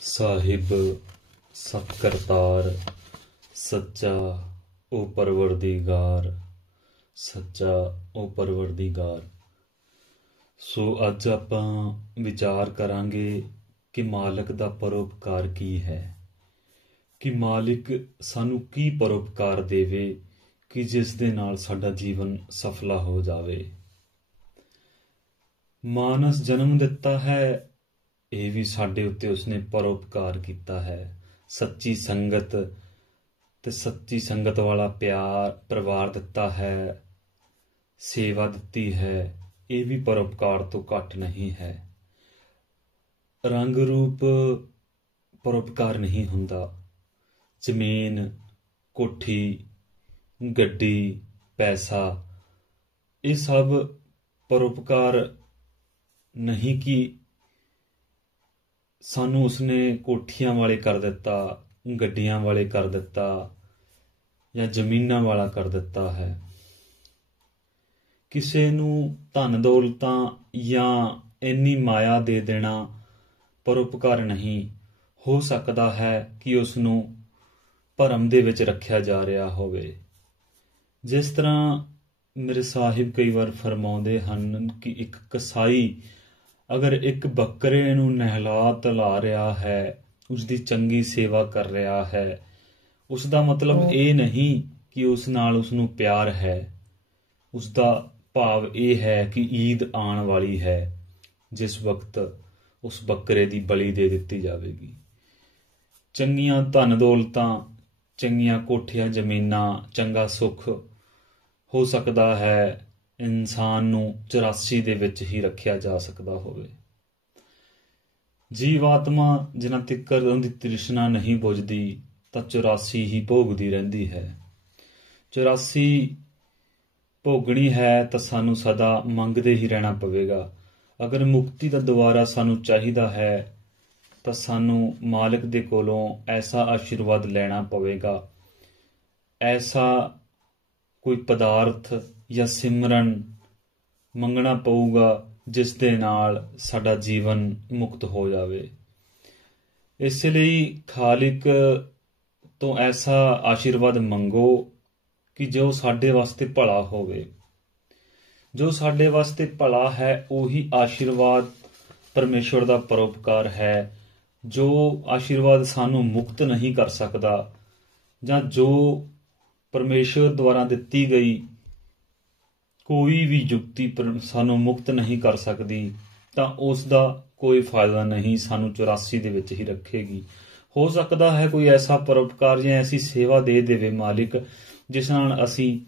ਸਾਹਿਬ ਸਤ ਕਰਤਾਰ ਸੱਚਾ ਓ ਪਰਵਰਦੀਗਾਰ, ਸੱਚਾ ਓ ਪਰਵਰਦੀਗਾਰ। ਸੋ ਅੱਜ ਆਪਾਂ ਵਿਚਾਰ ਕਰਾਂਗੇ ਕਿ ਮਾਲਕ ਦਾ ਪਰਉਪਕਾਰ ਕੀ ਹੈ, ਕਿ ਮਾਲਿਕ ਸਾਨੂੰ ਕੀ ਪਰਉਪਕਾਰ ਦੇਵੇ ਕਿ ਜਿਸ ਦੇ ਨਾਲ ਸਾਡਾ ਜੀਵਨ ਸਫਲਾ ਹੋ ਜਾਵੇ। ਮਾਨਸ ਜਨਮ ਦਿੱਤਾ ਹੈ, ਇਹ ਵੀ ਸਾਡੇ ਉੱਤੇ ਉਸਨੇ ਪਰਉਪਕਾਰ ਕੀਤਾ ਹੈ। ਸੱਚੀ ਸੰਗਤ ਤੇ ਸੱਚੀ ਸੰਗਤ ਵਾਲਾ ਪਿਆਰ ਪਰਿਵਾਰ ਦਿੱਤਾ ਹੈ, ਸੇਵਾ ਦਿੱਤੀ ਹੈ, ਇਹ ਵੀ ਪਰਉਪਕਾਰ ਤੋਂ ਘੱਟ ਨਹੀਂ ਹੈ। ਰੰਗ ਰੂਪ ਪਰਉਪਕਾਰ ਨਹੀਂ ਹੁੰਦਾ। ਜ਼ਮੀਨ, ਕੋਠੀ, ਗੱਡੀ, ਪੈਸਾ, ਇਹ ਸਭ ਪਰਉਪਕਾਰ ਨਹੀਂ ਕਿ ਸਾਨੂੰ ਉਸਨੇ ਕੋਠੀਆਂ ਵਾਲੇ ਕਰ ਦਿੱਤਾ, ਗੱਡੀਆਂ ਵਾਲੇ ਕਰ ਦਿੱਤਾ ਜਾਂ ਜ਼ਮੀਨਾਂ ਵਾਲਾ ਕਰ ਦਿੱਤਾ ਹੈ। ਕਿਸੇ ਨੂੰ ਧਨ ਦੌਲਤਾਂ ਜਾਂ ਇੰਨੀ ਮਾਇਆ ਦੇ ਦੇਣਾ ਪਰਉਪਕਾਰ ਨਹੀਂ। ਹੋ ਸਕਦਾ ਹੈ ਕਿ ਉਸ ਨੂੰ ਭਰਮ ਦੇ ਵਿੱਚ ਰੱਖਿਆ ਜਾ ਰਿਹਾ ਹੋਵੇ। ਜਿਸ ਤਰ੍ਹਾਂ ਮੇਰੇ ਸਾਹਿਬ ਕਈ ਵਾਰ ਫਰਮਾਉਂਦੇ ਹਨ ਕਿ ਇੱਕ ਕਸਾਈ ਅਗਰ ਇੱਕ ਬੱਕਰੇ ਨੂੰ ਨਹਿਲਾ ਧੁਲਾ ਰਿਹਾ ਹੈ, ਉਸਦੀ ਚੰਗੀ ਸੇਵਾ ਕਰ ਰਿਹਾ ਹੈ, ਉਸ ਦਾ ਮਤਲਬ ਇਹ ਨਹੀਂ ਕਿ ਉਸ ਨਾਲ ਉਸਨੂੰ ਪਿਆਰ ਹੈ। ਉਸ ਦਾ ਭਾਵ ਇਹ ਹੈ ਕਿ ਈਦ ਆਉਣ ਵਾਲੀ ਹੈ, ਜਿਸ ਵਕਤ ਉਸ ਬੱਕਰੇ ਦੀ ਬਲੀ ਦੇ ਦਿੱਤੀ ਜਾਵੇਗੀ। ਚੰਗੀਆਂ ਧਨ ਦੌਲਤਾਂ, ਚੰਗੀਆਂ ਕੋਠੀਆਂ, ਜ਼ਮੀਨਾਂ, ਚੰਗਾ ਸੁੱਖ ਹੋ ਸਕਦਾ ਹੈ ਇਨਸਾਨ ਨੂੰ 84 ਦੇ ਵਿੱਚ ਹੀ ਰੱਖਿਆ ਜਾ ਸਕਦਾ ਹੋਵੇ। ਜੀਵ ਆਤਮਾ ਜਿਨ੍ਹਾਂ ਤੀਕਰ ਉਹਦੀ ਤ੍ਰਿਸ਼ਨਾ ਨਹੀਂ ਬੁਝਦੀ ਤਾਂ 84 ਹੀ ਭੋਗਦੀ ਰਹਿੰਦੀ ਹੈ। 84 ਭੋਗਣੀ ਹੈ ਤਾਂ ਸਾਨੂੰ ਸਦਾ ਮੰਗਦੇ ਹੀ ਰਹਿਣਾ ਪਵੇਗਾ। ਅਗਰ ਮੁਕਤੀ ਦਾ ਦੁਆਰਾ ਸਾਨੂੰ ਚਾਹੀਦਾ ਹੈ ਤਾਂ ਸਾਨੂੰ ਮਾਲਿਕ ਦੇ ਕੋਲੋਂ ਐਸਾ ਆਸ਼ੀਰਵਾਦ ਲੈਣਾ ਪਵੇਗਾ, ਐਸਾ ਕੋਈ ਪਦਾਰਥ ਜਾਂ ਸਿਮਰਨ ਮੰਗਣਾ ਪਊਗਾ ਜਿਸ ਦੇ ਨਾਲ ਸਾਡਾ ਜੀਵਨ ਮੁਕਤ ਹੋ ਜਾਵੇ। ਇਸ ਲਈ ਖਾਲਿਕ ਤੋਂ ਐਸਾ ਆਸ਼ੀਰਵਾਦ ਮੰਗੋ ਕਿ ਜੋ ਸਾਡੇ ਵਾਸਤੇ ਭਲਾ ਹੋਵੇ। ਜੋ ਸਾਡੇ ਵਾਸਤੇ ਭਲਾ ਹੈ ਉਹੀ ਆਸ਼ੀਰਵਾਦ ਪਰਮੇਸ਼ਵਰ ਦਾ ਪਰਉਪਕਾਰ ਹੈ। ਜੋ ਆਸ਼ੀਰਵਾਦ ਸਾਨੂੰ ਮੁਕਤ ਨਹੀਂ ਕਰ ਸਕਦਾ ਜਾਂ ਜੋ ਪਰਮੇਸ਼ਵਰ ਦੁਆਰਾ ਦਿੱਤੀ ਗਈ ਕੋਈ ਵੀ ਯੁਕਤੀ ਸਾਨੂੰ ਮੁਕਤ ਨਹੀਂ ਕਰ ਸਕਦੀ ਤਾਂ ਉਸ ਦਾ ਕੋਈ ਫਾਇਦਾ ਨਹੀਂ, ਸਾਨੂੰ 84 ਦੇ ਵਿੱਚ ਹੀ ਰੱਖੇਗੀ। ਹੋ ਸਕਦਾ ਹੈ ਕੋਈ ਐਸਾ ਪਰਉਪਕਾਰ ਜਾਂ ਐਸੀ ਸੇਵਾ ਦੇ ਦੇਵੇ ਮਾਲਿਕ ਜਿਸ ਨਾਲ ਅਸੀਂ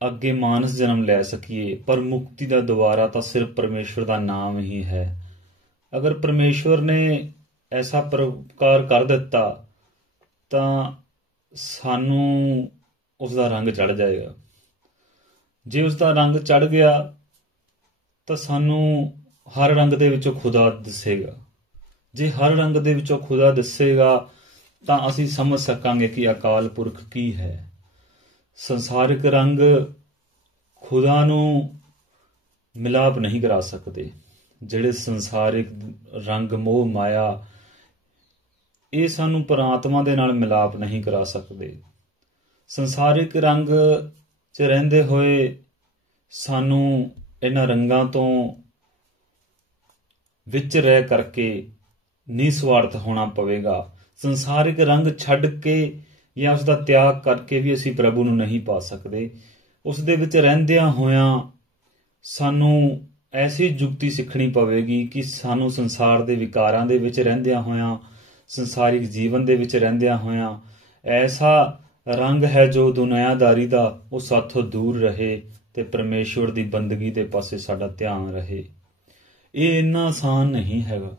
ਅੱਗੇ ਮਾਨਸ ਜਨਮ ਲੈ ਸਕੀਏ, ਪਰ ਮੁਕਤੀ ਦਾ ਦੁਆਰਾ ਤਾਂ ਸਿਰਫ ਪਰਮੇਸ਼ਵਰ ਦਾ ਨਾਮ ਹੀ ਹੈ। ਅਗਰ ਪਰਮੇਸ਼ਵਰ ਨੇ ਐਸਾ ਪਰਉਪਕਾਰ ਕਰ ਦਿੱਤਾ ਤਾਂ ਸਾਨੂੰ ਉਸ ਦਾ ਰੰਗ ਚੜ੍ਹ ਜਾਏਗਾ। ਜੇ ਉਸ ਦਾ ਰੰਗ ਚੜ੍ਹ ਗਿਆ ਤਾਂ ਸਾਨੂੰ ਹਰ ਰੰਗ ਦੇ ਵਿੱਚੋਂ ਖੁਦਾ ਦਿਸੇਗਾ। ਜੇ ਹਰ ਰੰਗ ਦੇ ਵਿੱਚੋਂ ਖੁਦਾ ਦਿਸੇਗਾ ਤਾਂ ਅਸੀਂ ਸਮਝ ਸਕਾਂਗੇ ਕਿ ਅਕਾਲ ਪੁਰਖ ਕੀ ਹੈ। ਸੰਸਾਰਿਕ ਰੰਗ ਖੁਦਾ ਨੂੰ ਮਿਲਾਪ ਨਹੀਂ ਕਰਾ ਸਕਦੇ। ਜਿਹੜੇ ਸੰਸਾਰਿਕ ਰੰਗ ਮੋਹ ਮਾਇਆ, ਇਹ ਸਾਨੂੰ ਪਰਮਾਤਮਾ ਦੇ ਨਾਲ ਮਿਲਾਪ ਨਹੀਂ ਕਰਾ ਸਕਦੇ। ਸੰਸਾਰਿਕ ਰੰਗ 'ਚ ਰਹਿੰਦੇ ਹੋਏ ਸਾਨੂੰ ਇਹਨਾਂ ਰੰਗਾਂ ਤੋਂ ਵਿੱਚ ਰਹਿ ਕਰਕੇ ਨਿਸਵਾਰਥ ਹੋਣਾ ਪਵੇਗਾ। ਸੰਸਾਰਿਕ ਰੰਗ ਛੱਡ ਕੇ ਜਾਂ ਉਸ ਦਾ ਤਿਆਗ ਕਰਕੇ ਵੀ ਅਸੀਂ ਪ੍ਰਭੂ ਨੂੰ ਨਹੀਂ ਪਾ ਸਕਦੇ। ਉਸ ਦੇ ਵਿੱਚ ਰਹਿੰਦਿਆਂ ਹੋਇਆਂ ਸਾਨੂੰ ਐਸੀ ਯੁਕਤੀ ਸਿੱਖਣੀ ਪਵੇਗੀ ਕਿ ਸਾਨੂੰ ਸੰਸਾਰ ਦੇ ਵਿਕਾਰਾਂ ਦੇ ਵਿੱਚ ਰਹਿੰਦਿਆਂ ਹੋਇਆਂ, ਸੰਸਾਰਿਕ ਜੀਵਨ ਦੇ ਵਿੱਚ ਰਹਿੰਦਿਆਂ ਹੋਇਆਂ ਐਸਾ ਰੰਗ ਹੈ ਜੋ ਦੁਨੀਆਦਾਰੀ ਦਾ ਉਹ ਸਾਥੋਂ ਦੂਰ ਰਹੇ ਤੇ ਪਰਮੇਸ਼ਵਰ ਦੀ ਬੰਦਗੀ ਦੇ ਪਾਸੇ ਸਾਡਾ ਧਿਆਨ ਰਹੇ। ਇਹ ਇੰਨਾ ਆਸਾਨ ਨਹੀਂ ਹੈਗਾ,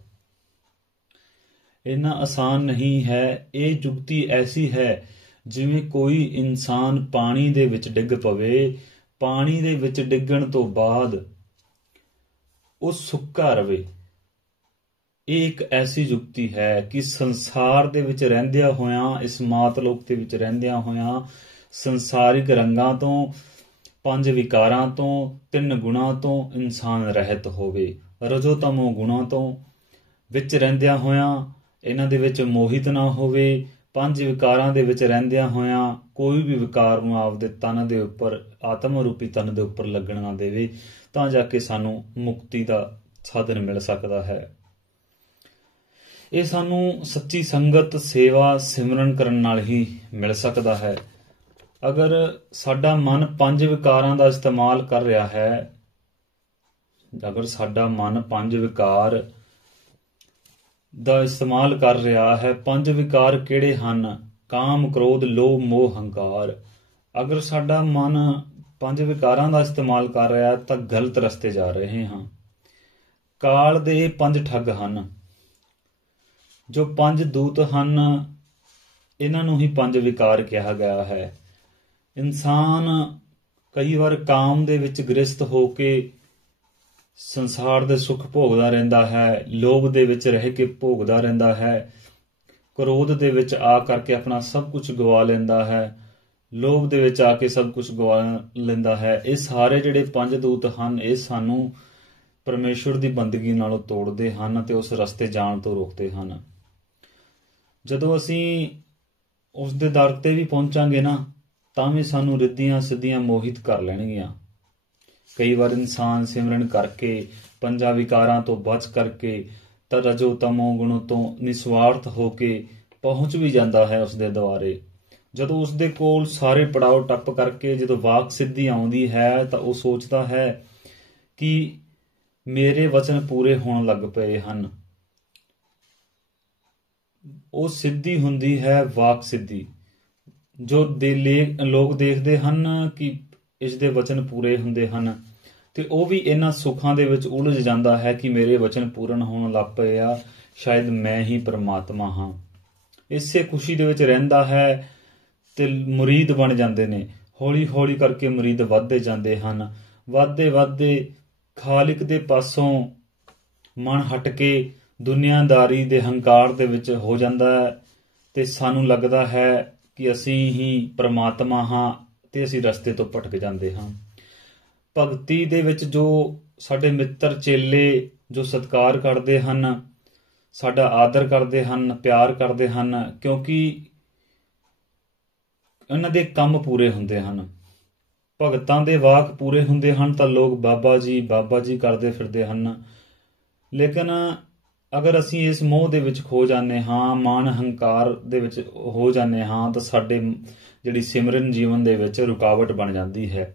ਇੰਨਾ ਆਸਾਨ ਨਹੀਂ ਹੈ। ਇਹ ਯੁਕਤੀ ਐਸੀ ਹੈ ਜਿਵੇਂ ਕੋਈ ਇਨਸਾਨ ਪਾਣੀ ਦੇ ਵਿੱਚ ਡਿੱਗ ਪਵੇ, ਪਾਣੀ ਦੇ ਵਿੱਚ ਡਿੱਗਣ ਤੋਂ ਬਾਅਦ ਉਹ ਸੁੱਕਾ ਰਵੇ। ਇਹ ਇੱਕ ਐਸੀ ਯੁਕਤੀ ਹੈ ਕਿ ਸੰਸਾਰ ਦੇ ਵਿੱਚ ਰਹਿੰਦਿਆਂ ਹੋਇਆਂ, ਇਸ ਮਾਤਲੋਕ ਦੇ ਵਿੱਚ ਰਹਿੰਦਿਆਂ ਹੋਇਆਂ ਸੰਸਾਰਿਕ ਰੰਗਾਂ ਤੋਂ, 5 ਵਿਕਾਰਾਂ ਤੋਂ, 3 ਗੁਣਾਂ ਤੋਂ ਇਨਸਾਨ ਰਹਿਤ ਹੋਵੇ। ਰਜੋ ਤਮੋ ਗੁਣਾਂ ਤੋਂ, ਵਿੱਚ ਰਹਿੰਦਿਆਂ ਹੋਇਆਂ ਇਹਨਾਂ ਦੇ ਵਿੱਚ ਮੋਹਿਤ ਨਾ ਹੋਵੇ। 5 ਵਿਕਾਰਾਂ ਦੇ ਵਿੱਚ ਰਹਿੰਦਿਆਂ ਹੋਇਆਂ ਕੋਈ ਵੀ ਵਿਕਾਰ ਨੂੰ ਆਪਦੇ ਤਨ ਦੇ ਉੱਪਰ, ਆਤਮ ਰੂਪੀ ਤਨ ਦੇ ਉੱਪਰ ਲੱਗਣ ਨਾ ਦੇਵੇ, ਤਾਂ ਜਾ ਕੇ ਸਾਨੂੰ ਮੁਕਤੀ ਦਾ ਸਾਧਨ ਮਿਲ ਸਕਦਾ ਹੈ। ਇਹ ਸਾਨੂੰ ਸੱਚੀ ਸੰਗਤ, ਸੇਵਾ, ਸਿਮਰਨ ਕਰਨ ਨਾਲ ਹੀ ਮਿਲ ਸਕਦਾ ਹੈ। ਅਗਰ ਸਾਡਾ ਮਨ 5 ਵਿਕਾਰਾਂ ਦਾ ਇਸਤੇਮਾਲ ਕਰ ਰਿਹਾ ਹੈ, ਅਗਰ ਸਾਡਾ ਮਨ 5 ਵਿਕਾਰ ਦਾ ਇਸਤੇਮਾਲ ਕਰ ਰਿਹਾ ਹੈ, 5 ਵਿਕਾਰ ਕਿਹੜੇ ਹਨ? ਕਾਮ, ਕ੍ਰੋਧ, ਲੋਭ, ਮੋਹ, ਹੰਕਾਰ। ਅਗਰ ਸਾਡਾ ਮਨ 5 ਵਿਕਾਰਾਂ ਦਾ ਇਸਤੇਮਾਲ ਕਰ ਰਿਹਾ ਤਾਂ ਗਲਤ ਰਸਤੇ ਜਾ ਰਹੇ ਹਾਂ। ਕਾਲ ਦੇ 5 ਠੱਗ ਹਨ। ਜੋ 5 ਦੂਤ ਹਨ, ਇਹਨਾਂ ਨੂੰ ਹੀ 5 ਵਿਕਾਰ ਕਿਹਾ ਗਿਆ ਹੈ। ਇਨਸਾਨ ਕਈ ਵਾਰ ਕਾਮ ਦੇ ਵਿੱਚ ਗ੍ਰਸਤ ਹੋ ਕੇ ਸੰਸਾਰ ਦੇ ਸੁੱਖ ਭੋਗਦਾ ਰਹਿੰਦਾ ਹੈ, ਲੋਭ ਦੇ ਵਿੱਚ ਰਹਿ ਕੇ ਭੋਗਦਾ ਰਹਿੰਦਾ ਹੈ, ਕ੍ਰੋਧ ਦੇ ਵਿੱਚ ਆ ਕਰਕੇ ਆਪਣਾ ਸਭ ਕੁਝ ਗਵਾ ਲੈਂਦਾ ਹੈ, ਲੋਭ ਦੇ ਵਿੱਚ ਆ ਕੇ ਸਭ ਕੁਝ ਗਵਾ ਲੈਂਦਾ ਹੈ। ਇਹ ਸਾਰੇ ਜਿਹੜੇ 5 ਦੂਤ ਹਨ, ਇਹ ਸਾਨੂੰ ਪਰਮੇਸ਼ਵਰ ਦੀ ਬੰਦਗੀ ਨਾਲੋਂ ਤੋੜਦੇ ਹਨ ਅਤੇ ਉਸ ਰਸਤੇ ਜਾਣ ਤੋਂ ਰੋਕਦੇ ਹਨ। ਜਦੋਂ ਅਸੀਂ ਉਸ ਦੇ ਦਰ ਤੇ ਵੀ ਪਹੁੰਚਾਂਗੇ ਨਾ, ਤਾਂ ਵੀ ਸਾਨੂੰ ਰਿੱਧੀਆਂ ਸਿੱਧੀਆਂ ਮੋਹਿਤ ਕਰ ਲੈਣਗੀਆਂ। ਕਈ ਵਾਰ ਇਨਸਾਨ ਸਿਮਰਨ ਕਰਕੇ, 5 ਵਿਕਾਰਾਂ ਤੋਂ ਬਚ ਕਰਕੇ, ਤਾਂ ਰਜੋ ਤਮੋ ਗੁਣ ਤੋਂ ਨਿਸਵਾਰਥ ਹੋ ਕੇ ਪਹੁੰਚ ਵੀ ਜਾਂਦਾ ਹੈ ਉਸ ਦੇ ਦੁਆਰੇ। ਜਦੋਂ ਉਸ ਦੇ ਕੋਲ ਸਾਰੇ ਪੜਾਅ ਟੱਪ ਕਰਕੇ ਜਦੋਂ ਵਾਕ ਸਿੱਧੀ ਆਉਂਦੀ ਹੈ, ਤਾਂ ਉਹ ਸੋਚਦਾ ਹੈ ਕਿ ਮੇਰੇ ਵਚਨ ਪੂਰੇ ਹੋਣ ਲੱਗ ਪਏ ਹਨ। ਉਹ ਸਿੱਧੀ ਹੁੰਦੀ ਹੈ ਵਾਕ ਸਿੱਧੀ। ਜੋ ਲੋਕ ਦੇਖਦੇ ਹਨ ਕਿ ਇਸ ਦੇ ਵਚਨ ਪੂਰੇ ਹੁੰਦੇ ਹਨ, ਤੇ ਉਹ ਵੀ ਇਹਨਾਂ ਸੁੱਖਾਂ ਦੇ ਵਿੱਚ ਉਲਝ ਜਾਂਦਾ ਹੈ ਕਿ ਮੇਰੇ ਵਚਨ ਪੂਰਨ ਹੋਣ ਲੱਗ ਪਏ ਆ, ਸ਼ਾਇਦ ਮੈਂ ਹੀ ਪਰਮਾਤਮਾ ਹਾਂ। ਇਸੇ ਖੁਸ਼ੀ ਦੇ ਵਿੱਚ ਰਹਿੰਦਾ ਹੈ ਤੇ ਮੁਰੀਦ ਬਣ ਜਾਂਦੇ ਨੇ। ਹੌਲੀ ਹੌਲੀ ਕਰਕੇ ਮੁਰੀਦ ਵੱਧਦੇ ਜਾਂਦੇ ਹਨ। ਵੱਧਦੇ ਵੱਧਦੇ ਖਾਲਿਕ ਦੇ ਪਾਸੋਂ ਮਨ ਹਟ ਕੇ ਦੁਨੀਆਦਾਰੀ ਦੇ ਹੰਕਾਰ ਦੇ ਵਿੱਚ ਹੋ ਜਾਂਦਾ ਹੈ, ਤੇ ਸਾਨੂੰ ਲੱਗਦਾ ਹੈ ਕਿ ਅਸੀਂ ਹੀ ਪਰਮਾਤਮਾ ਹਾਂ, ਤੇ ਅਸੀਂ ਰਸਤੇ ਤੋਂ ਭਟਕ ਜਾਂਦੇ ਹਾਂ। ਭਗਤੀ ਦੇ ਵਿੱਚ ਜੋ ਸਾਡੇ ਮਿੱਤਰ ਚੇਲੇ ਜੋ ਸਤਿਕਾਰ ਕਰਦੇ ਹਨ, ਸਾਡਾ ਆਦਰ ਕਰਦੇ ਹਨ, ਪਿਆਰ ਕਰਦੇ ਹਨ, ਕਿਉਂਕਿ ਇਹਨਾਂ ਦੇ ਕੰਮ ਪੂਰੇ ਹੁੰਦੇ ਹਨ, ਭਗਤਾਂ ਦੇ ਵਾਕ ਪੂਰੇ ਹੁੰਦੇ ਹਨ, ਤਾਂ ਲੋਕ ਬਾਬਾ ਜੀ ਬਾਬਾ ਜੀ ਕਰਦੇ ਫਿਰਦੇ ਹਨ। ਲੇਕਿਨ ਅਗਰ ਅਸੀਂ ਇਸ ਮੋਹ ਦੇ ਵਿੱਚ ਖੋ ਜਾਂਦੇ ਹਾਂ, ਮਾਣ ਹੰਕਾਰ ਦੇ ਵਿੱਚ ਹੋ ਜਾਂਦੇ ਹਾਂ, ਤਾਂ ਸਾਡੇ ਜਿਹੜੀ ਸਿਮਰਨ ਜੀਵਨ ਦੇ ਵਿੱਚ ਰੁਕਾਵਟ ਬਣ ਜਾਂਦੀ ਹੈ।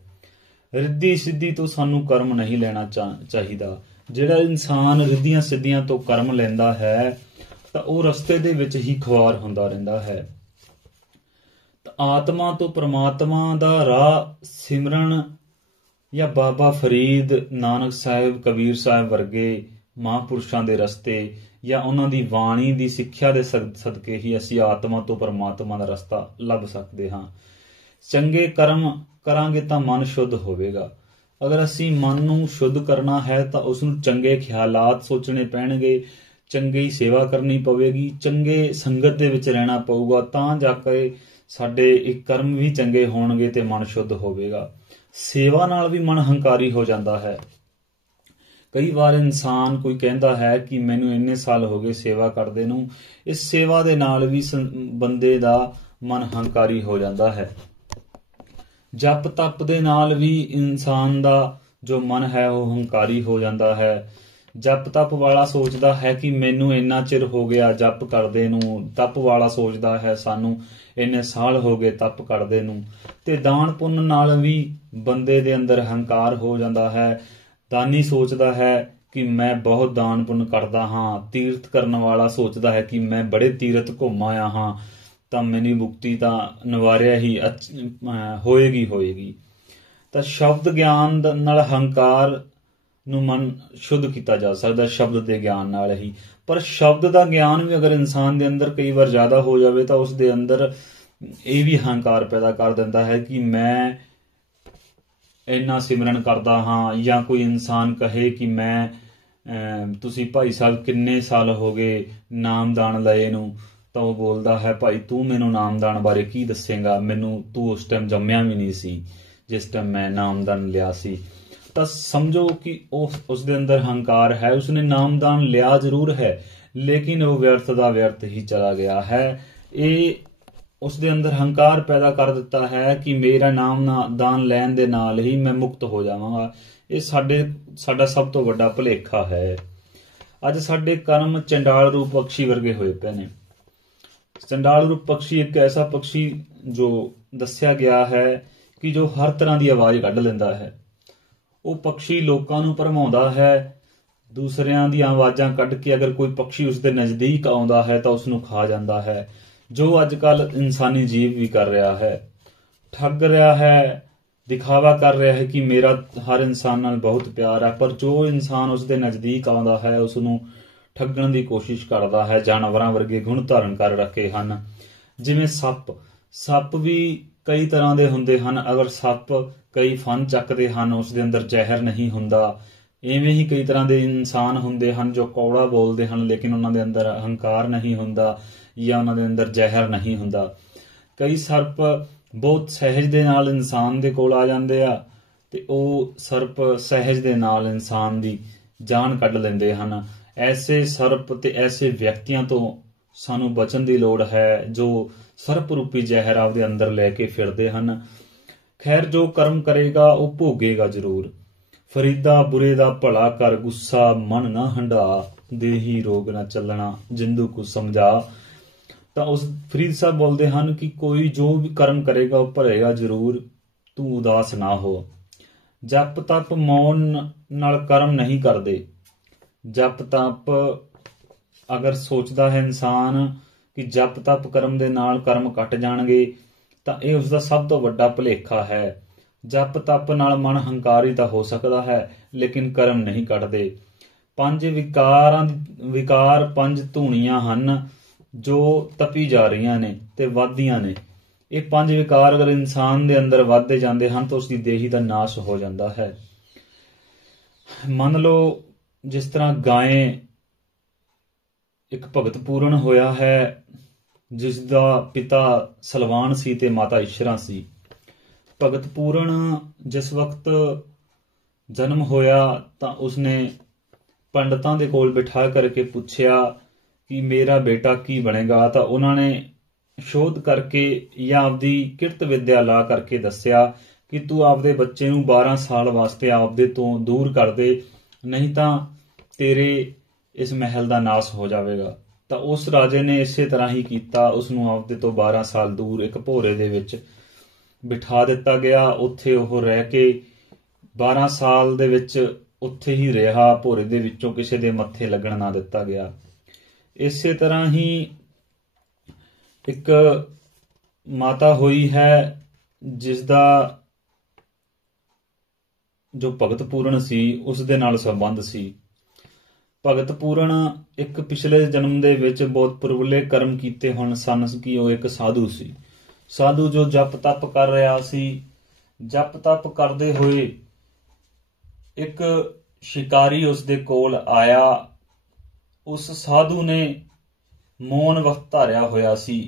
ਰਿੱਧੀ ਸਿੱਧੀ ਤੋਂ ਸਾਨੂੰ ਕਰਮ ਨਹੀਂ ਲੈਣਾ ਚਾਹੀਦਾ। ਜਿਹੜਾ ਇਨਸਾਨ ਰਿੱਧੀਆਂ ਸਿੱਧੀਆਂ ਤੋਂ ਕਰਮ ਲੈਂਦਾ ਹੈ, ਤਾਂ ਉਹ ਰਸਤੇ ਦੇ ਵਿੱਚ ਹੀ ਖੁਆਰ ਹੁੰਦਾ ਰਹਿੰਦਾ ਹੈ। ਤਾਂ ਆਤਮਾ ਤੋਂ ਪਰਮਾਤਮਾ ਦਾ ਰਾਹ ਸਿਮਰਨ, ਜਾਂ ਬਾਬਾ ਫਰੀਦ, ਨਾਨਕ ਸਾਹਿਬ, ਕਬੀਰ ਸਾਹਿਬ ਵਰਗੇ ਮਹਾਂਪੁਰਸ਼ਾਂ ਦੇ ਰਸਤੇ, ਜਾਂ ਉਹਨਾਂ ਦੀ ਬਾਣੀ ਦੀ ਸਿੱਖਿਆ ਦੇ ਸਦਕੇ ਹੀ ਅਸੀਂ ਆਤਮਾ ਤੋਂ ਪਰਮਾਤਮਾ ਦਾ ਰਸਤਾ ਲੱਭ ਸਕਦੇ ਹਾਂ। ਚੰਗੇ ਕਰਮ ਕਰਾਂਗੇ ਤਾਂ ਮਨ ਸ਼ੁੱਧ ਹੋਵੇਗਾ। ਅਗਰ ਅਸੀਂ ਮਨ ਨੂੰ ਸ਼ੁੱਧ ਕਰਨਾ ਹੈ ਤਾਂ ਉਸ ਨੂੰ ਚੰਗੇ ਖਿਆਲਾਤ ਸੋਚਣੇ ਪੈਣਗੇ, ਚੰਗੀ ਸੇਵਾ ਕਰਨੀ ਪਵੇਗੀ, ਚੰਗੇ ਸੰਗਤ ਦੇ ਵਿੱਚ ਰਹਿਣਾ ਪਊਗਾ, ਤਾਂ ਜਾ ਕੇ ਸਾਡੇ ਇੱਕ ਕਰਮ ਵੀ ਚੰਗੇ ਹੋਣਗੇ ਤੇ ਮਨ ਸ਼ੁੱਧ ਹੋਵੇਗਾ। ਸੇਵਾ ਨਾਲ ਵੀ ਮਨ ਹੰਕਾਰੀ ਹੋ ਜਾਂਦਾ ਹੈ। ਕਈ ਵਾਰ ਇਨਸਾਨ ਕੋਈ ਕਹਿੰਦਾ ਹੈ ਕਿ ਮੈਨੂੰ ਇੰਨੇ ਸਾਲ ਹੋ ਗਏ ਸੇਵਾ ਕਰਦੇ ਨੂੰ, ਇਸ ਸੇਵਾ ਦੇ ਨਾਲ ਵੀ ਬੰਦੇ ਦਾ ਮਨ ਹੰਕਾਰੀ ਹੋ ਜਾਂਦਾ ਹੈ। ਜਪ ਤਪ ਦੇ ਨਾਲ ਵੀ ਇਨਸਾਨ ਦਾ ਜੋ ਮਨ ਹੈ ਉਹ ਹੰਕਾਰੀ ਹੋ ਜਾਂਦਾ ਹੈ। ਜਪ ਤਪ ਵਾਲਾ ਸੋਚਦਾ ਹੈ ਕਿ ਮੈਨੂੰ ਇੰਨਾ ਚਿਰ ਹੋ ਗਿਆ ਜਪ ਕਰਦੇ ਨੂੰ, ਤਪ ਵਾਲਾ ਸੋਚਦਾ ਹੈ ਸਾਨੂੰ ਇੰਨੇ ਸਾਲ ਹੋ ਗਏ ਤਪ ਕਰਦੇ ਨੂੰ। ਤੇ ਦਾਨ ਪੁੰਨ ਨਾਲ ਵੀ ਬੰਦੇ ਦੇ ਅੰਦਰ ਹੰਕਾਰ ਹੋ ਜਾਂਦਾ ਹੈ। ਦਾਨੀ ਸੋਚਦਾ ਹੈ ਕਿ ਮੈਂ ਬਹੁਤ ਦਾਨ ਪੁੰਨ ਕਰਦਾ ਹਾਂ। ਤੀਰਥ ਕਰਨ ਵਾਲਾ ਸੋਚਦਾ ਹੈ ਕਿ ਮੈਂ ਬੜੇ ਤੀਰਥ ਘੁੰਮ ਆਇਆ ਹਾਂ, ਤਾਂ ਮੇਰੀ ਮੁਕਤੀ ਤਾਂ ਨਿਵਾਰਿਆ ਹੀ ਹੋਏਗੀ। ਤਾਂ ਸ਼ਬਦ ਗਿਆਨ ਨਾਲ ਹੰਕਾਰ ਨੂੰ ਮਨ ਸ਼ੁੱਧ ਕੀਤਾ ਜਾ ਸਕਦਾ, ਸ਼ਬਦ ਦੇ ਗਿਆਨ ਨਾਲ ਹੀ। ਪਰ ਸ਼ਬਦ ਦਾ ਗਿਆਨ ਵੀ ਅਗਰ ਇਨਸਾਨ ਦੇ ਅੰਦਰ ਕਈ ਵਾਰ ਜ਼ਿਆਦਾ ਹੋ ਜਾਵੇ ਤਾਂ ਉਸ ਦੇ ਅੰਦਰ ਇਹ ਵੀ ਹੰਕਾਰ ਪੈਦਾ ਕਰ ਦਿੰਦਾ ਹੈ ਕਿ ਮੈਂ ਇੰਨਾ ਸਿਮਰਨ ਕਰਦਾ ਹਾਂ। ਜਾਂ ਕੋਈ ਇਨਸਾਨ ਕਹੇ ਕਿ ਤੁਸੀਂ ਭਾਈ ਸਾਹਿਬ ਕਿੰਨੇ ਸਾਲ ਹੋ ਗਏ ਨਾਮਦਾਨ ਲਏ ਨੂੰ, ਤਾਂ ਉਹ ਬੋਲਦਾ ਹੈ ਭਾਈ ਤੂੰ ਮੈਨੂੰ ਨਾਮਦਾਨ ਬਾਰੇ ਕੀ ਦੱਸੇਗਾ, ਮੈਨੂੰ ਤੂੰ ਉਸ ਟਾਈਮ ਜੰਮਿਆ ਵੀ ਨਹੀਂ ਸੀ ਜਿਸ ਟਾਈਮ ਮੈਂ ਨਾਮਦਾਨ ਲਿਆ ਸੀ। ਤਾਂ ਸਮਝੋ ਕਿ ਉਸ ਦੇ ਅੰਦਰ ਹੰਕਾਰ ਹੈ। ਉਸਨੇ ਨਾਮਦਾਨ ਲਿਆ ਜ਼ਰੂਰ ਹੈ, ਲੇਕਿਨ ਉਹ ਵਿਅਰਥ ਦਾ ਵਿਅਰਥ ਹੀ ਚਲਾ ਗਿਆ ਹੈ। ਇਹ ਉਸ ਦੇ ਅੰਦਰ ਹੰਕਾਰ ਪੈਦਾ ਕਰ ਦਿੱਤਾ ਹੈ ਕਿ ਮੇਰਾ ਨਾਮਦਾਨ ਲੈਣ ਦੇ ਨਾਲ ਹੀ ਮੈਂ ਮੁਕਤ ਹੋ ਜਾਵਾਂਗਾ। ਇਹ ਸਾਡਾ ਸਭ ਤੋਂ ਵੱਡਾ ਭੁਲੇਖਾ ਹੈ। ਅੱਜ ਸਾਡੇ ਕਰਮ ਚੰਡਾਲ ਰੂਪ ਪਕਸ਼ੀ ਵਰਗੇ ਹੋਏ ਪਏ ਨੇ। ਚੰਡਾਲ ਰੂਪ ਪਕਸ਼ੀ ਇੱਕ ਐਸਾ ਪਕਸ਼ੀ ਜੋ ਦੱਸਿਆ ਗਿਆ ਹੈ ਕਿ ਜੋ ਹਰ ਤਰ੍ਹਾਂ ਦੀ ਆਵਾਜ਼ ਕੱਢ ਲੈਂਦਾ ਹੈ। ਉਹ ਪਕਸ਼ੀ ਲੋਕਾਂ ਨੂੰ ਭਰਮਾਉਂਦਾ ਹੈ, ਦੂਸਰਿਆਂ ਦੀਆਂ ਆਵਾਜ਼ਾਂ ਕੱਢ ਕੇ ਅਗਰ ਕੋਈ ਪਕਸ਼ੀ ਉਸਦੇ ਨਜ਼ਦੀਕ ਆਉਂਦਾ ਹੈ ਤਾਂ ਉਸਨੂੰ ਖਾ ਜਾਂਦਾ ਹੈ, ਜੋ ਅੱਜ ਕੱਲ੍ਹ ਇਨਸਾਨੀ ਜੀਵ ਵੀ ਕਰ ਰਿਹਾ ਹੈ। ਠੱਗ ਰਿਹਾ ਹੈ, ਦਿਖਾਵਾ ਕਰ ਰਿਹਾ ਹੈ ਕਿ ਮੇਰਾ ਹਰ ਇਨਸਾਨ ਨਾਲ ਬਹੁਤ ਪਿਆਰ ਹੈ, ਪਰ ਜੋ ਇਨਸਾਨ ਉਸਦੇ ਨਜ਼ਦੀਕ ਆਉਂਦਾ ਹੈ ਉਸਨੂੰ ਠੱਗਣ ਦੀ ਕੋਸ਼ਿਸ਼ ਕਰਦਾ ਹੈ। ਜਾਨਵਰਾਂ ਵਰਗੇ ਗੁਣ ਧਾਰਨ ਕਰ ਰੱਖੇ ਹਨ। ਜਿਵੇਂ ਸੱਪ ਵੀ ਕਈ ਤਰ੍ਹਾਂ ਦੇ ਹੁੰਦੇ ਹਨ। ਅਗਰ ਸੱਪ ਕਈ ਫਨ ਚੱਕਦੇ ਹਨ, ਉਸ ਦੇ ਅੰਦਰ ਜ਼ਹਿਰ ਨਹੀਂ ਹੁੰਦਾ। ਇਵੇਂ ਹੀ ਕਈ ਤਰ੍ਹਾਂ ਦੇ ਇਨਸਾਨ ਹੁੰਦੇ ਹਨ ਜੋ ਕੌੜਾ ਬੋਲਦੇ ਹਨ, ਲੇਕਿਨ ਉਹਨਾਂ ਦੇ ਅੰਦਰ ਹੰਕਾਰ ਨਹੀਂ ਹੁੰਦਾ ਜਾਂ ਉਹਨਾਂ ਦੇ ਅੰਦਰ ਜ਼ਹਿਰ ਨਹੀਂ ਹੁੰਦਾ। ਕਈ ਸਰਪ ਬਹੁਤ ਸਹਿਜ ਦੇ ਨਾਲ ਇਨਸਾਨ ਦੇ ਕੋਲ ਆ ਜਾਂਦੇ ਆ ਤੇ ਉਹ ਸਰਪ ਸਹਿਜ ਦੇ ਨਾਲ ਇਨਸਾਨ ਦੀ ਜਾਨ ਕੱਢ ਲੈਂਦੇ ਹਨ। ਐਸੇ ਸਰਪ ਤੇ ਐਸੇ ਵਿਅਕਤੀਆਂ ਤੋਂ ਸਾਨੂੰ ਬਚਣ ਦੀ ਲੋੜ ਹੈ ਜੋ ਸਰਪ ਰੂਪੀ ਜ਼ਹਿਰ ਆਪਦੇ ਅੰਦਰ ਲੈ ਕੇ ਫਿਰਦੇ ਹਨ। ਖੈਰ, ਜੋ ਕਰਮ ਕਰੇਗਾ ਉਹ ਭੋਗੇਗਾ ਜ਼ਰੂਰ। ਫਰੀਦਾ ਬੁਰੇ ਦਾ ਭਲਾ ਕਰ ਗੁੱਸਾ, ਮਨ ਨਾ ਹੰਢਾ, ਦੇਹੀ ਰੋਗ ਨਾ ਚੱਲਣਾ, ਜਿੰਦੂ ਕੁ ਸਮਝਾ। ਤਾਂ ਉਸ ਫਰੀਦ ਸਾਹਿਬ ਬੋਲਦੇ ਹਨ ਕਿ ਕੋਈ ਜੋ ਵੀ ਕਰਮ ਕਰੇਗਾ ਉਹ ਭਰੇਗਾ ਜ਼ਰੂਰ, ਤੂੰ ਉਦਾਸ ਨਾ ਹੋ। ਜਪ ਤਪ ਮੌਨ ਨਾਲ ਕਰਮ ਨਹੀਂ ਕਰਦੇ। ਜਪ ਤਪ ਅਗਰ ਸੋਚਦਾ ਹੈ ਇਨਸਾਨ ਕਿ ਜਪ ਤਪ ਕਰਮ ਦੇ ਨਾਲ ਕਰਮ ਕੱਟ ਜਾਣਗੇ ਤਾਂ ਇਹ ਉਸਦਾ ਸਭ ਤੋਂ ਵੱਡਾ ਭੁਲੇਖਾ ਹੈ। ਜਪ ਤਪ ਨਾਲ ਮਨ ਹੰਕਾਰੀ ਤਾਂ ਹੋ ਸਕਦਾ ਹੈ, ਲੇਕਿਨ ਕਰਮ ਨਹੀਂ ਕੱਟਦੇ। ਪੰਜ ਪੰਜ ਧੂਣੀਆਂ ਹਨ ਜੋ ਤਪੀ ਜਾ ਰਹੀਆਂ ਨੇ ਤੇ ਵੱਧਦੀਆਂ ਨੇ। ਇਹ ਪੰਜ ਵਿਕਾਰ ਅਗਰ ਇਨਸਾਨ ਦੇ ਅੰਦਰ ਵੱਧਦੇ ਜਾਂਦੇ ਹਨ ਤਾਂ ਉਸਦੀ ਦੇਹੀ ਦਾ ਨਾਸ਼ ਹੋ ਜਾਂਦਾ ਹੈ। ਮੰਨ ਲਓ ਜਿਸ ਤਰ੍ਹਾਂ ਗਾਏ ਇੱਕ ਭਗਤ ਪੂਰਨ ਹੋਇਆ ਹੈ, ਜਿਸ ਦਾ ਪਿਤਾ ਸਲਵਾਨ ਸੀ ਤੇ ਮਾਤਾ ਇਸ਼ਰਾ ਸੀ। ਭਗਤ ਪੂਰਨ ਜਿਸ ਵਕਤ ਜਨਮ ਹੋਇਆ ਤਾਂ ਉਸਨੇ ਪੰਡਤਾਂ ਦੇ ਕੋਲ ਬਿਠਾ ਕਰਕੇ ਪੁੱਛਿਆ ਕਿ ਮੇਰਾ ਬੇਟਾ ਕੀ ਬਣੇਗਾ। ਤਾਂ ਉਹਨਾਂ ਨੇ ਸ਼ੋਧ ਕਰਕੇ ਜਾਂ ਆਪਦੀ ਕਿਰਤ ਵਿਦਿਆ ਲਾ ਕਰਕੇ ਦੱਸਿਆ ਕਿ ਤੂੰ ਆਪਦੇ ਬੱਚੇ ਨੂੰ 12 ਸਾਲ ਵਾਸਤੇ ਆਪਦੇ ਤੋਂ ਦੂਰ ਕਰ ਦੇ, ਨਹੀਂ ਤਾਂ ਤੇਰੇ ਇਸ ਮਹਿਲ ਦਾ ਨਾਸ ਹੋ ਜਾਵੇਗਾ। ਤਾਂ ਉਸ ਰਾਜੇ ਨੇ ਇਸੇ ਤਰ੍ਹਾਂ ਹੀ ਕੀਤਾ। ਉਸਨੂੰ ਆਪਦੇ ਤੋਂ 12 ਸਾਲ ਦੂਰ ਇੱਕ ਭੋਰੇ ਦੇ ਵਿੱਚ ਬਿਠਾ ਦਿੱਤਾ ਗਿਆ। ਉੱਥੇ ਉਹ ਰਹਿ ਕੇ 12 ਸਾਲ ਦੇ ਵਿੱਚ ਉੱਥੇ ਹੀ ਰਿਹਾ। ਭੋਰੇ ਦੇ ਵਿੱਚੋਂ ਕਿਸੇ ਦੇ ਮੱਥੇ ਲੱਗਣ ਨਾ ਦਿੱਤਾ ਗਿਆ। ਇਸੇ ਤਰ੍ਹਾਂ ਹੀ ਇੱਕ ਮਾਤਾ ਹੋਈ ਹੈ ਜਿਸ ਦਾ ਜੋ ਭਗਤ ਪੂਰਨ ਸੀ ਉਸ ਦੇ ਨਾਲ ਸੰਬੰਧ ਸੀ। ਭਗਤ ਪੂਰਨ ਇੱਕ ਪਿਛਲੇ ਜਨਮ ਦੇ ਵਿੱਚ ਬਹੁਤ ਪੁਰਬਲੇ ਕਰਮ ਕੀਤੇ ਹੋਣ ਸਨ ਕਿ ਉਹ ਇੱਕ ਸਾਧੂ ਸੀ। ਸਾਧੂ ਜੋ ਜਪ ਤਪ ਕਰ ਰਿਹਾ ਸੀ। ਜਪ ਤਪ ਕਰਦੇ ਹੋਏ ਇੱਕ ਸ਼ਿਕਾਰੀ ਉਸ ਦੇ ਕੋਲ ਆਇਆ। ਉਸ ਸਾਧੂ ਨੇ ਮੌਨ ਵਕਤ ਧਾਰਿਆ ਹੋਇਆ ਸੀ।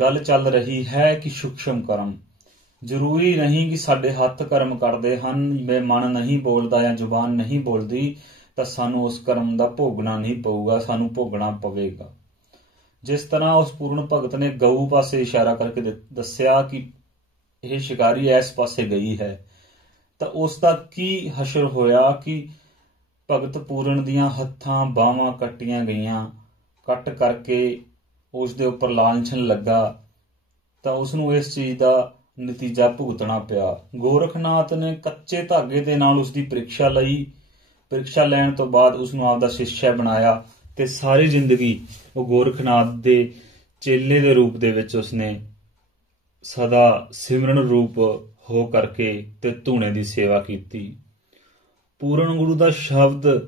ਗੱਲ ਚੱਲ ਰਹੀ ਹੈ ਕਿ ਸੂਖਸ਼ਮ ਕਰਮ, ਜ਼ਰੂਰੀ ਨਹੀਂ ਕਿ ਸਾਡੇ ਹੱਥ ਕਰਮ ਕਰਦੇ ਹਨ। ਮੈਂ ਮਨ ਨਹੀਂ ਬੋਲਦਾ ਜਾਂ ਜ਼ੁਬਾਨ ਨਹੀਂ ਬੋਲਦੀ ਤਾਂ ਸਾਨੂੰ ਉਸ ਕਰਮ ਦਾ ਭੋਗਣਾ ਨਹੀਂ ਪਊਗਾ, ਸਾਨੂੰ ਭੋਗਣਾ ਪਵੇਗਾ। ਜਿਸ ਤਰ੍ਹਾਂ ਉਸ ਪੂਰਨ ਭਗਤ ਨੇ ਗਊ ਪਾਸੇ ਇਸ਼ਾਰਾ ਕਰਕੇ ਦੱਸਿਆ ਕਿ ਇਹ ਸ਼ਿਕਾਰੀ ਇਸ ਪਾਸੇ ਗਈ ਹੈ, ਤਾਂ ਉਸ ਦਾ ਕੀ ਹਸ਼ਰ ਹੋਇਆ ਕਿ ਭਗਤ ਪੂਰਨ ਦੀਆਂ ਹੱਥਾਂ ਬਾਹਾਂ ਕੱਟੀਆਂ ਗਈਆਂ। ਕੱਟ ਕਰਕੇ ਉਸ ਦੇ ਉੱਪਰ ਲਾਂਛਨ ਲੱਗਾ ਤਾਂ ਉਸਨੂੰ ਇਸ ਚੀਜ਼ ਦਾ ਨਤੀਜਾ ਭੁਗਤਣਾ ਪਿਆ। ਗੋਰਖਨਾਥ ਨੇ ਕੱਚੇ ਧਾਗੇ ਦੇ ਨਾਲ ਉਸਦੀ ਪ੍ਰੀਖਿਆ ਲਈ। ਪ੍ਰੀਖਿਆ ਲੈਣ ਤੋਂ ਬਾਅਦ ਉਸਨੂੰ ਆਪਦਾ ਸਿੱਸ਼ਿਆ ਬਣਾਇਆ ਤੇ ਸਾਰੀ ਜ਼ਿੰਦਗੀ ਉਹ ਗੋਰਖਨਾਥ ਦੇ ਚੇਲੇ ਦੇ ਰੂਪ ਦੇ ਵਿੱਚ ਉਸਨੇ ਸਦਾ ਸਿਮਰਨ ਰੂਪ ਹੋ ਕਰਕੇ ਤੇ ਧੂਣੇ ਦੀ ਸੇਵਾ ਕੀਤੀ। ਪੂਰਨ ਗੁਰੂ ਦਾ ਸ਼ਬਦ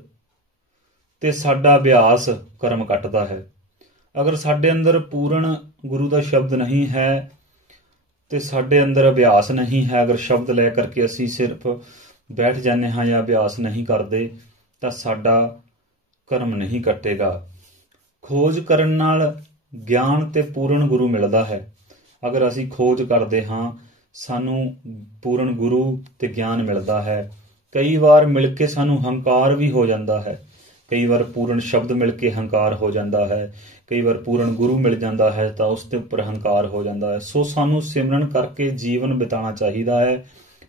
ਤੇ ਸਾਡਾ ਅਭਿਆਸ ਕਰਮ ਕੱਟਦਾ ਹੈ। ਅਗਰ ਸਾਡੇ ਅੰਦਰ ਪੂਰਨ ਗੁਰੂ ਦਾ ਸ਼ਬਦ ਨਹੀਂ ਹੈ ਤੇ ਸਾਡੇ ਅੰਦਰ ਅਭਿਆਸ ਨਹੀਂ ਹੈ, ਅਗਰ ਸ਼ਬਦ ਲੈ ਕਰਕੇ ਅਸੀਂ ਸਿਰਫ ਬੈਠ ਜਾਂਦੇ ਹਾਂ ਜਾਂ ਅਭਿਆਸ ਨਹੀਂ ਕਰਦੇ ਤਾਂ ਸਾਡਾ ਕਰਮ ਨਹੀਂ ਕੱਟੇਗਾ। ਖੋਜ ਕਰਨ ਨਾਲ ਗਿਆਨ ਤੇ ਪੂਰਨ ਗੁਰੂ ਮਿਲਦਾ ਹੈ। ਅਗਰ ਅਸੀਂ ਖੋਜ ਕਰਦੇ ਹਾਂ ਸਾਨੂੰ ਪੂਰਨ ਗੁਰੂ ਤੇ ਗਿਆਨ ਮਿਲਦਾ ਹੈ। ਕਈ ਵਾਰ ਮਿਲ ਕੇ ਸਾਨੂੰ ਹੰਕਾਰ ਵੀ ਹੋ ਜਾਂਦਾ ਹੈ, ਕਈ ਵਾਰ ਪੂਰਨ ਸ਼ਬਦ ਮਿਲ ਕੇ ਹੰਕਾਰ ਹੋ ਜਾਂਦਾ ਹੈ, ਕਈ ਵਾਰ ਪੂਰਨ ਗੁਰੂ ਮਿਲ ਜਾਂਦਾ ਹੈ ਤਾਂ ਉਸ ਦੇ ਉੱਪਰ ਹੰਕਾਰ ਹੋ ਜਾਂਦਾ ਹੈ। ਸੋ ਸਾਨੂੰ ਸਿਮਰਨ ਕਰਕੇ ਜੀਵਨ ਬਿਤਾਉਣਾ ਚਾਹੀਦਾ ਹੈ।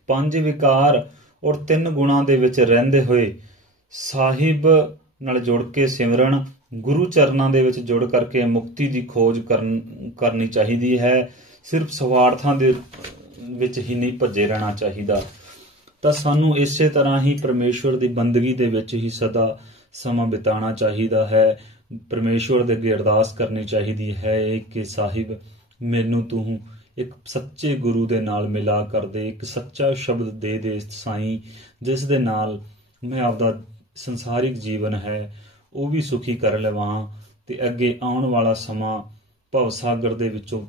5 ਵਿਕਾਰ ਔਰ 3 ਗੁਣਾਂ ਦੇ ਵਿੱਚ ਰਹਿੰਦੇ ਹੋਏ ਸਾਹਿਬ ਨਾਲ ਜੁੜ ਕੇ ਸਿਮਰਨ, ਗੁਰੂ ਚਰਨਾਂ ਦੇ ਵਿੱਚ ਜੁੜ ਕਰਕੇ ਮੁਕਤੀ ਦੀ ਖੋਜ ਕਰਨੀ ਚਾਹੀਦੀ ਹੈ। ਸਿਰਫ ਸਵਾਰਥਾਂ ਦੇ ਵਿੱਚ ਹੀ ਨਹੀਂ ਭੱਜੇ ਰਹਿਣਾ ਚਾਹੀਦਾ। ਤਾਂ ਸਾਨੂੰ ਇਸੇ ਤਰ੍ਹਾਂ ਹੀ ਪਰਮੇਸ਼ਵਰ ਦੀ ਬੰਦਗੀ ਦੇ ਵਿੱਚ ਹੀ ਸਦਾ ਸਮਾਂ ਬਿਤਾਉਣਾ ਚਾਹੀਦਾ ਹੈ। ਪਰਮੇਸ਼ਵਰ ਦੇ ਅੱਗੇ ਅਰਦਾਸ ਕਰਨੀ ਚਾਹੀਦੀ ਹੈ ਕਿ ਸਾਹਿਬ ਮੈਨੂੰ ਤੂੰ ਇੱਕ ਸੱਚੇ ਗੁਰੂ ਦੇ ਨਾਲ ਮਿਲਾ ਕਰ ਦੇ, ਇੱਕ ਸੱਚਾ ਸ਼ਬਦ ਦੇ ਸਾਈਂ, ਜਿਸ ਦੇ ਨਾਲ ਮੈਂ ਆਪਦਾ ਸੰਸਾਰਿਕ ਜੀਵਨ ਹੈ ਉਹ ਵੀ ਸੁਖੀ ਕਰ ਲਵਾਂ ਤੇ ਅੱਗੇ ਆਉਣ ਵਾਲਾ ਸਮਾਂ ਭਵ ਸਾਗਰ ਦੇ ਵਿੱਚੋਂ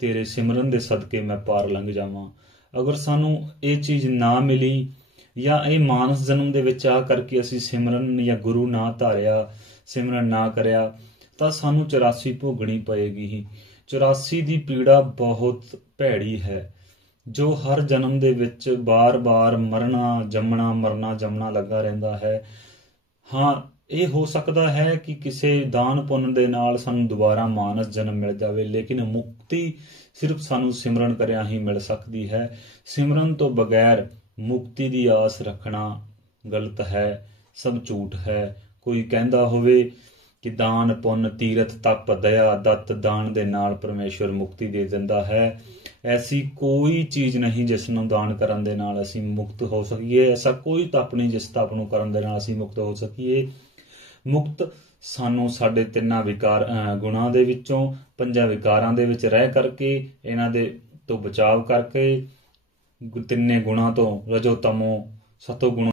ਤੇਰੇ ਸਿਮਰਨ ਦੇ ਸਦਕੇ ਮੈਂ ਪਾਰ ਲੰਘ ਜਾਵਾਂ। ਅਗਰ ਸਾਨੂੰ ਇਹ ਚੀਜ਼ ਨਾ ਮਿਲੀ ਜਾਂ ਇਹ ਮਾਨਸ ਜਨਮ ਦੇ ਵਿੱਚ ਆ ਕਰਕੇ ਅਸੀਂ ਸਿਮਰਨ ਜਾਂ ਗੁਰੂ ਨਾ ਧਾਰਿਆ, ਸਿਮਰਨ ਨਾ ਕਰਿਆ, ਤਾਂ ਸਾਨੂੰ 84 ਭੋਗਣੀ ਪਏਗੀ ਹੀ। 84 ਦੀ ਪੀੜਾ ਬਹੁਤ ਭੈੜੀ ਹੈ, ਜੋ ਹਰ ਜਨਮ ਦੇ ਵਿੱਚ ਬਾਰ-ਬਾਰ ਮਰਨਾ ਜੰਮਣਾ ਮਰਨਾ ਜੰਮਣਾ ਲੱਗਾ ਰਹਿੰਦਾ ਹੈ। ਹਾਂ, ਇਹ ਹੋ ਸਕਦਾ ਹੈ ਕਿ ਕਿਸੇ ਦਾਨ ਪੁੰਨ ਦੇ ਨਾਲ ਸਾਨੂੰ ਦੁਬਾਰਾ ਮਾਨਸ ਜਨਮ ਮਿਲ ਜਾਵੇ, ਲੇਕਿਨ ਮੁਕਤੀ ਸਿਰਫ ਸਾਨੂੰ ਸਿਮਰਨ ਕਰਿਆ ਹੀ ਮਿਲ ਸਕਦੀ ਹੈ। ਸਿਮਰਨ ਤੋਂ ਬਗੈਰ ਮੁਕਤੀ ਦੀ ਆਸ ਰੱਖਣਾ ਗਲਤ ਹੈ, ਸਭ ਝੂਠ ਹੈ। ਕੋਈ ਕਹਿੰਦਾ ਹੋਵੇ ਕਿ ਦਾਨ ਪੁੰਨ ਤੀਰਥ ਤਪ ਦਇਆ ਦਤ ਦਾਨ ਦੇ ਨਾਲ ਪਰਮੇਸ਼ਵਰ ਮੁਕਤੀ ਦੇ ਦਿੰਦਾ ਹੈ, ਐਸੀ ਕੋਈ ਚੀਜ਼ ਨਹੀਂ ਜਿਸ ਨੂੰ ਦਾਨ ਕਰਨ ਦੇ ਨਾਲ ਅਸੀਂ ਮੁਕਤ ਹੋ ਸਕੀਏ। ਐਸਾ ਕੋਈ ਤਪ ਨਹੀਂ ਜਿਸ ਤਪ ਨੂੰ ਕਰਨ ਦੇ ਨਾਲ ਅਸੀਂ ਮੁਕਤ ਹੋ ਸਕੀਏ। ਮੁਕਤ ਸਾਨੂੰ ਸਾਡੇ 3 ਗੁਣਾਂ ਦੇ ਵਿੱਚੋਂ 5 ਵਿਕਾਰਾਂ ਦੇ ਵਿੱਚ ਰਹਿ ਕਰਕੇ, ਇਹਨਾਂ ਦੇ ਤੋਂ ਬਚਾਵ ਕਰਕੇ, 3 ਗੁਣਾਂ ਤੋਂ ਰਜੋ ਤਮੋ ਸਤੋ ਗੁਣੋ